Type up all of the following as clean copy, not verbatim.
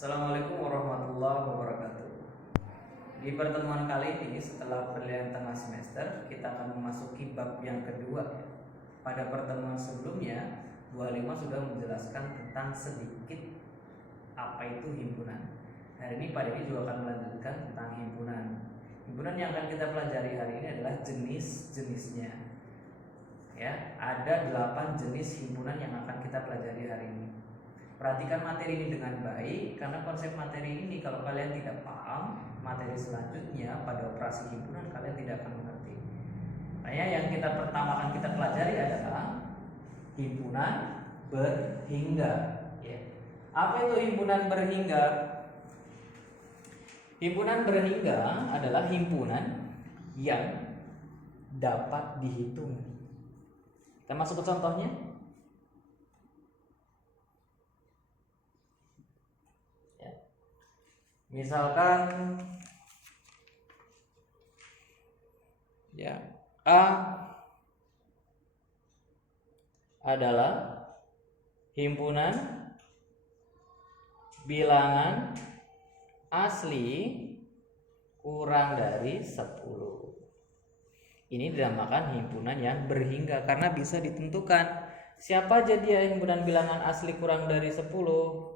Assalamualaikum warahmatullahi wabarakatuh. Di pertemuan kali ini setelah penilaian tengah semester, kita akan memasuki bab yang kedua. Pada pertemuan sebelumnya, 25 sudah menjelaskan tentang sedikit apa itu himpunan. Hari ini Pak Dedi juga akan melanjutkan tentang himpunan. Himpunan yang akan kita pelajari hari ini adalah jenis-jenisnya. Ya, ada 8 jenis himpunan yang akan kita pelajari hari ini. Perhatikan materi ini dengan baik, karena konsep materi ini kalau kalian tidak paham, materi selanjutnya pada operasi himpunan kalian tidak akan mengerti. Makanya yang pertama akan kita pelajari adalah himpunan berhingga. Ya. Apa itu himpunan berhingga? Himpunan berhingga adalah himpunan yang dapat dihitung. Kita masuk ke contohnya. Misalkan ya, A adalah himpunan bilangan asli kurang dari 10. Ini dinamakan himpunan yang berhingga karena bisa ditentukan siapa aja dia himpunan bilangan asli kurang dari 10.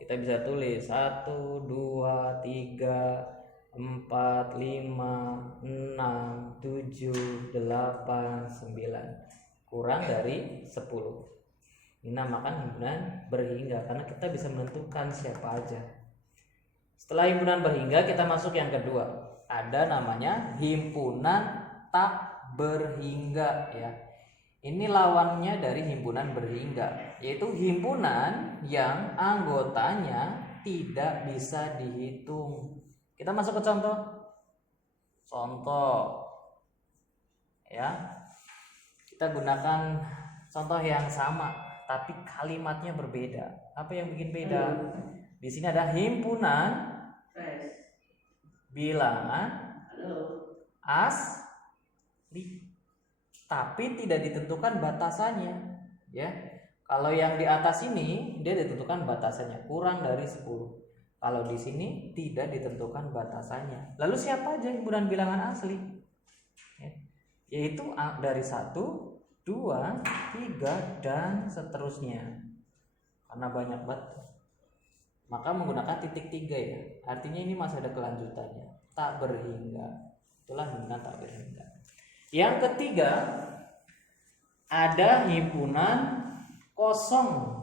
Kita bisa tulis 1, 2, 3, 4, 5, 6, 7, 8, 9 kurang dari 10. Ini namakan himpunan berhingga karena kita bisa menentukan siapa aja. Setelah himpunan berhingga kita masuk yang kedua. Ada namanya himpunan tak berhingga ya. Ini lawannya dari himpunan berhingga, yaitu himpunan yang anggotanya tidak bisa dihitung. Kita masuk ke contoh. Contoh ya. Kita gunakan contoh yang sama tapi kalimatnya berbeda. Apa yang bikin beda? Di sini ada himpunan bilangan asli, tapi tidak ditentukan batasannya ya. Kalau yang di atas ini dia ditentukan batasannya kurang dari 10. Kalau di sini tidak ditentukan batasannya. Lalu siapa aja himpunan bilangan asli? Ya, yaitu dari 1, 2, 3 dan seterusnya. Karena banyak banget, maka menggunakan titik 3 ya. Artinya ini masih ada kelanjutannya. Tak berhingga. Itulah himpunan tak berhingga. Yang ketiga, ada himpunan kosong,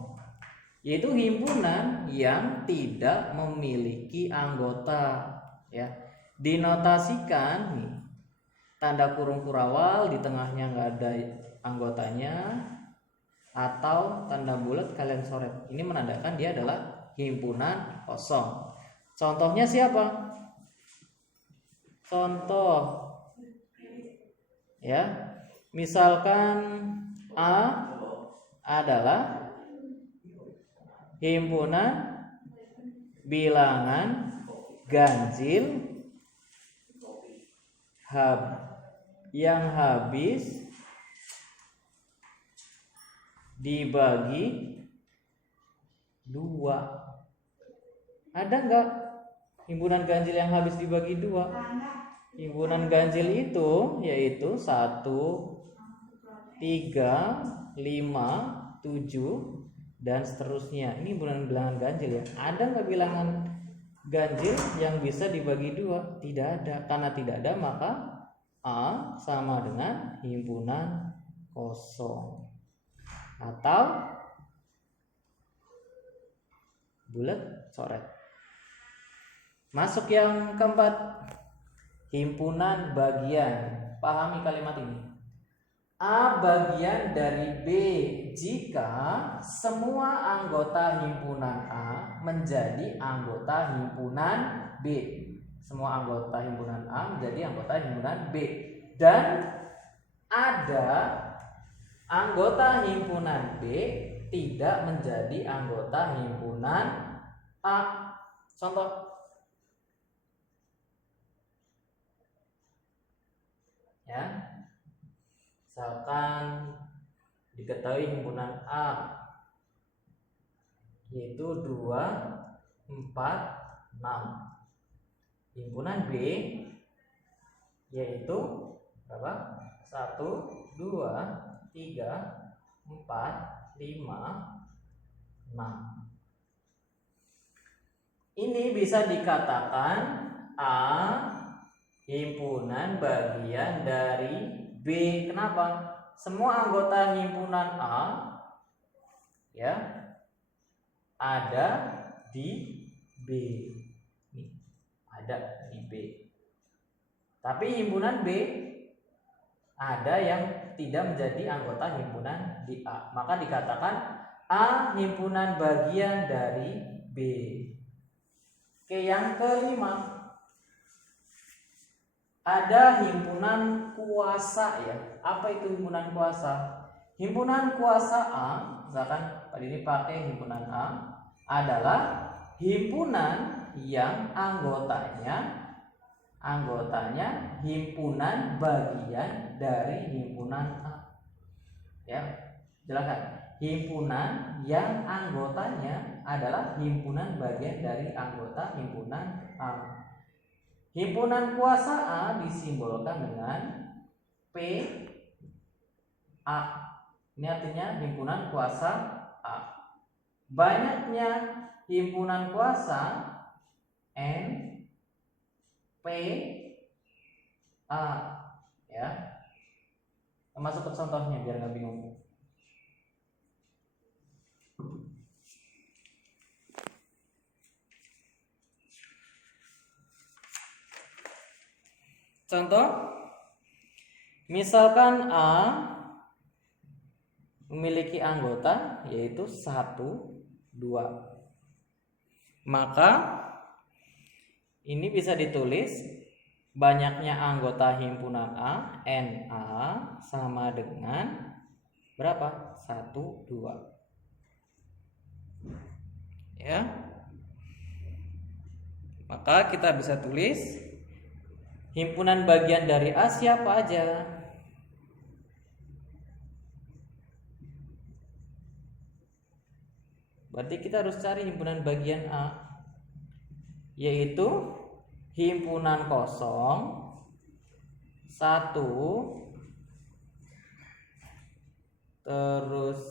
yaitu himpunan yang tidak memiliki anggota ya. Dinotasikan nih, tanda kurung kurawal di tengahnya nggak ada anggotanya, atau tanda bulat kalian coret. Ini menandakan dia adalah himpunan kosong. Contohnya siapa? Contoh ya, misalkan A adalah himpunan bilangan ganjil yang habis dibagi 2. Ada nggak himpunan ganjil yang habis dibagi 2? Himpunan ganjil itu yaitu 1, 3, 5, 7 dan seterusnya. Ini himpunan bilangan ganjil ya. Ada nggak bilangan ganjil yang bisa dibagi 2? Tidak ada. Karena tidak ada maka A sama dengan himpunan kosong atau bulat coret. Masuk yang keempat, himpunan bagian. Pahami kalimat ini. A bagian dari B jika semua anggota himpunan A menjadi anggota himpunan B. Semua anggota himpunan A menjadi anggota himpunan B. Dan ada anggota himpunan B tidak menjadi anggota himpunan A. Contoh. Ya, misalkan diketahui himpunan A yaitu 2, 4, 6. Himpunan B yaitu berapa? 1, 2, 3, 4, 5, 6. Ini bisa dikatakan A himpunan bagian dari B. Kenapa? Semua anggota himpunan A ya ada di B. Nih, ada di B. Tapi himpunan B ada yang tidak menjadi anggota himpunan di A. Maka dikatakan A himpunan bagian dari B. Oke, yang kelima. Ada himpunan kuasa ya. Apa itu himpunan kuasa? Himpunan kuasa A, misalkan pada ini pakai himpunan A, adalah himpunan yang anggotanya himpunan bagian dari himpunan A. Ya, jelaskan. Himpunan yang anggotanya adalah himpunan bagian dari anggota himpunan A. Himpunan kuasa A disimbolkan dengan P A. Ini artinya himpunan kuasa A. Banyaknya himpunan kuasa N P A ya. Masuk ke contohnya biar nggak bingung. Contoh, misalkan A memiliki anggota yaitu 1, 2. Maka ini bisa ditulis banyaknya anggota himpunan A, NA sama dengan berapa? 1, 2. Ya. Maka kita bisa tulis himpunan bagian dari A siapa aja? Berarti kita harus cari himpunan bagian A, yaitu himpunan kosong 1, terus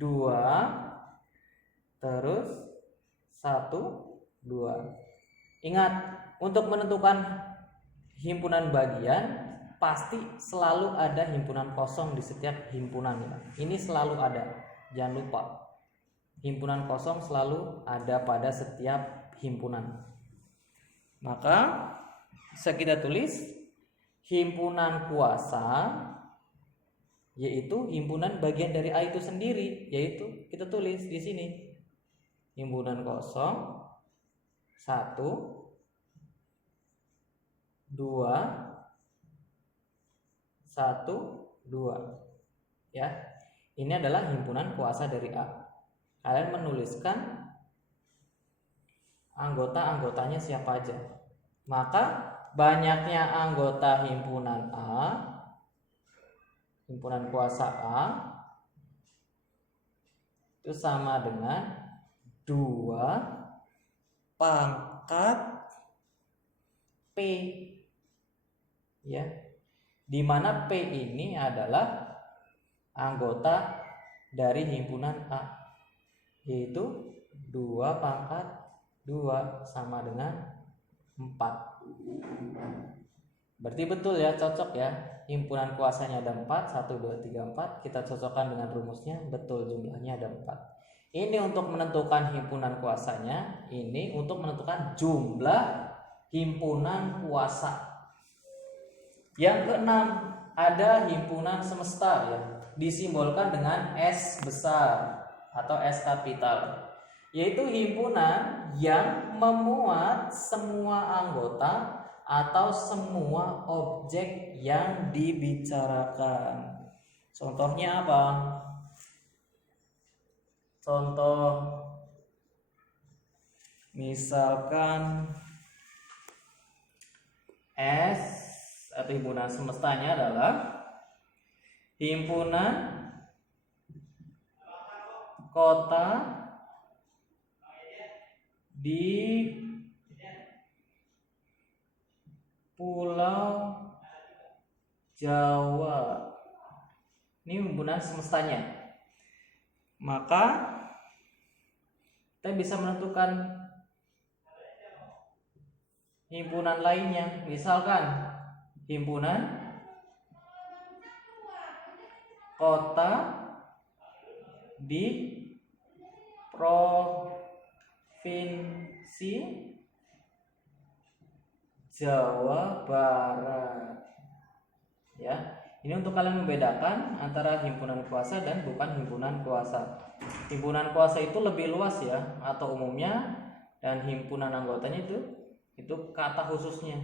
2, terus 1, 2. Ingat, untuk menentukan himpunan bagian pasti selalu ada himpunan kosong di setiap himpunan ya. Ini selalu ada, jangan lupa. Himpunan kosong selalu ada pada setiap himpunan. Maka bisa kita tulis himpunan kuasa yaitu himpunan bagian dari A itu sendiri, yaitu kita tulis di sini himpunan kosong 1, 2, 1, 2 ya. Ini adalah himpunan kuasa dari A. Kalian menuliskan anggota-anggotanya siapa aja. Maka banyaknya anggota himpunan A, himpunan kuasa A itu sama dengan 2 pangkat P ya, di mana P ini adalah anggota dari himpunan A, yaitu 2 pangkat 2 sama dengan 4. Berarti betul ya, cocok ya. Himpunan kuasanya ada 4, 1, 2, 3, 4. Kita cocokkan dengan rumusnya, betul jumlahnya ada 4. Ini untuk menentukan himpunan kuasanya, ini untuk menentukan jumlah himpunan kuasa. Yang keenam, ada himpunan semesta ya, disimbolkan dengan S besar atau S kapital, yaitu himpunan yang memuat semua anggota atau semua objek yang dibicarakan. Contohnya apa? Contoh misalkan S atau himpunan semestanya adalah himpunan kota di Jawa. Ini himpunan semestanya. Maka kita bisa menentukan himpunan lainnya. Misalkan himpunan kota di provinsi Jawa Barat. Ya, ini untuk kalian membedakan antara himpunan kuasa dan bukan himpunan kuasa. Himpunan kuasa itu lebih luas ya, atau umumnya, dan himpunan anggotanya itu kata khususnya.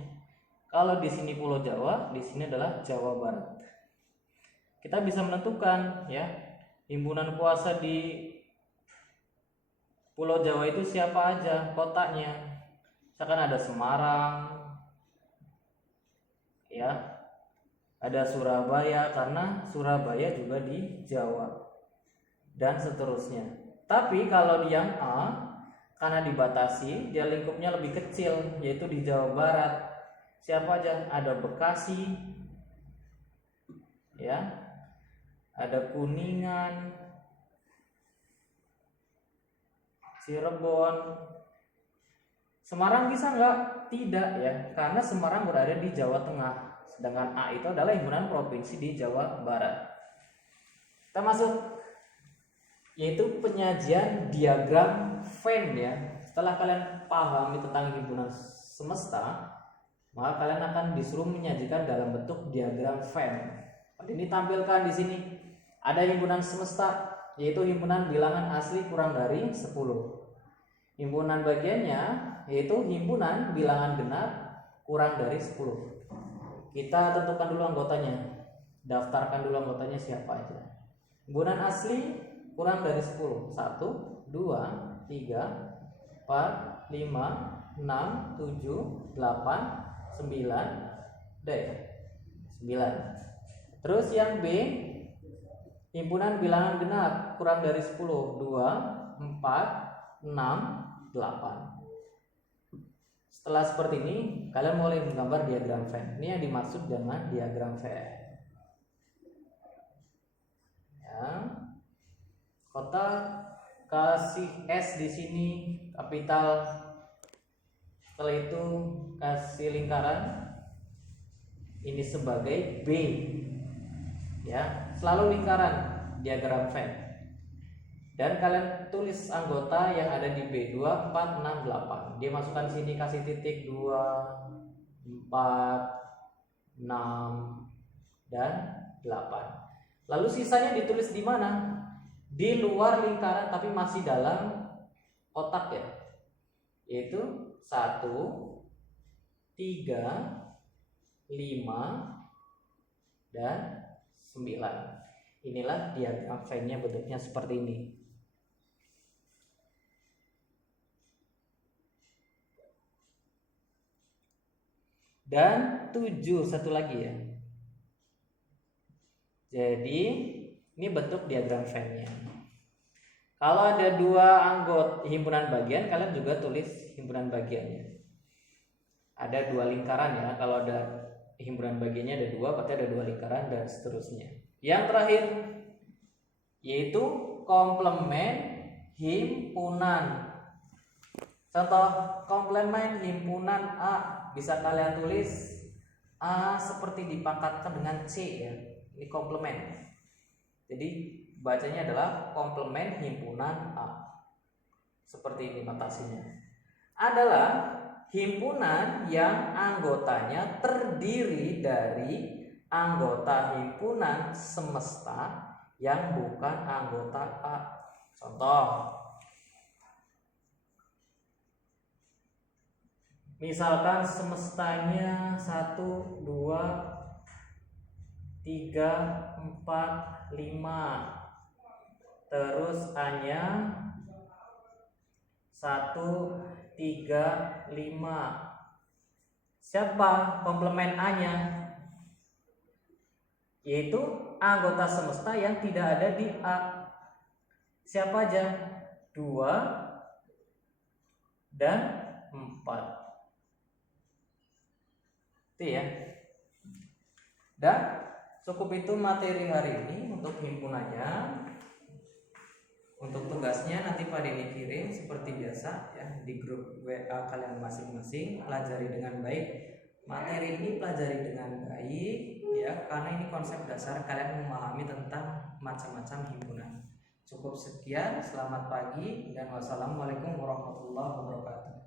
Kalau di sini Pulau Jawa, di sini adalah Jawa Barat. Kita bisa menentukan ya, himpunan kuasa di Pulau Jawa itu siapa aja kotanya. Misalkan ada Semarang, ya, ada Surabaya karena Surabaya juga di Jawa, dan seterusnya. Tapi kalau di yang A, karena dibatasi, dia lingkupnya lebih kecil, yaitu di Jawa Barat. Siapa aja? Ada Bekasi, ya, ada Kuningan, Cirebon. Semarang bisa nggak? Tidak ya, karena Semarang berada di Jawa Tengah. Sedangkan A itu adalah himpunan provinsi di Jawa Barat. Kita masuk, yaitu penyajian diagram Venn ya. Setelah kalian pahami tentang himpunan semesta, maka kalian akan disuruh menyajikan dalam bentuk diagram Venn. Ini tampilkan di sini. Ada himpunan semesta, yaitu himpunan bilangan asli kurang dari 10. Himpunan bagiannya yaitu himpunan bilangan genap kurang dari 10. Kita tentukan dulu anggotanya. Daftarkan dulu anggotanya siapa aja. Himpunan asli kurang dari 10. 1, 2, 3, 4, 5, 6, 7, 8, 9, 9. Terus yang B, himpunan bilangan genap kurang dari 10. 2, 4, 6, 8. Setelah seperti ini, kalian mulai menggambar diagram Venn. Ini yang dimaksud dengan diagram Venn. Ya. Kota kasih S di sini kapital. Setelah itu kasih lingkaran. Ini sebagai B. Ya, selalu lingkaran diagram Venn. Dan kalian tulis anggota yang ada di B, 2, 4, 6, 8. Dia masukkan sini, kasih titik 2, 4, 6, dan 8. Lalu sisanya ditulis di mana? Di luar lingkaran tapi masih dalam kotak ya. Yaitu 1, 3, 5, dan 9. Inilah diagram Venn-nya, bentuknya seperti ini. Dan 7, satu lagi ya. Jadi ini bentuk diagram Venn-nya. Kalau ada 2 anggota himpunan bagian, kalian juga tulis himpunan bagiannya. Ada 2 lingkaran ya. Kalau ada himpunan bagiannya ada 2, berarti ada 2 lingkaran dan seterusnya. Yang terakhir yaitu komplement himpunan. Contoh komplement himpunan A, bisa kalian tulis A seperti dipangkatkan dengan C ya. Ini komplement. Jadi bacanya adalah komplement himpunan A. Seperti ini notasinya. Adalah himpunan yang anggotanya terdiri dari anggota himpunan semesta yang bukan anggota A. Contoh, misalkan semestanya 1, 2, 3, 4, 5. Terus A-nya 1, 3, 5. Siapa komplement A-nya? Yaitu anggota semesta yang tidak ada di A. Siapa aja? 2 dan 4. Itu ya. Dan Cukup itu materi hari ini untuk himpunannya. Untuk tugasnya nanti Pak Denny kirim seperti biasa ya di grup WA kalian masing-masing. Pelajari dengan baik materi ini, pelajari dengan baik ya, karena ini konsep dasar kalian memahami tentang macam-macam himpunan. Cukup sekian, selamat pagi dan wassalamualaikum warahmatullahi wabarakatuh.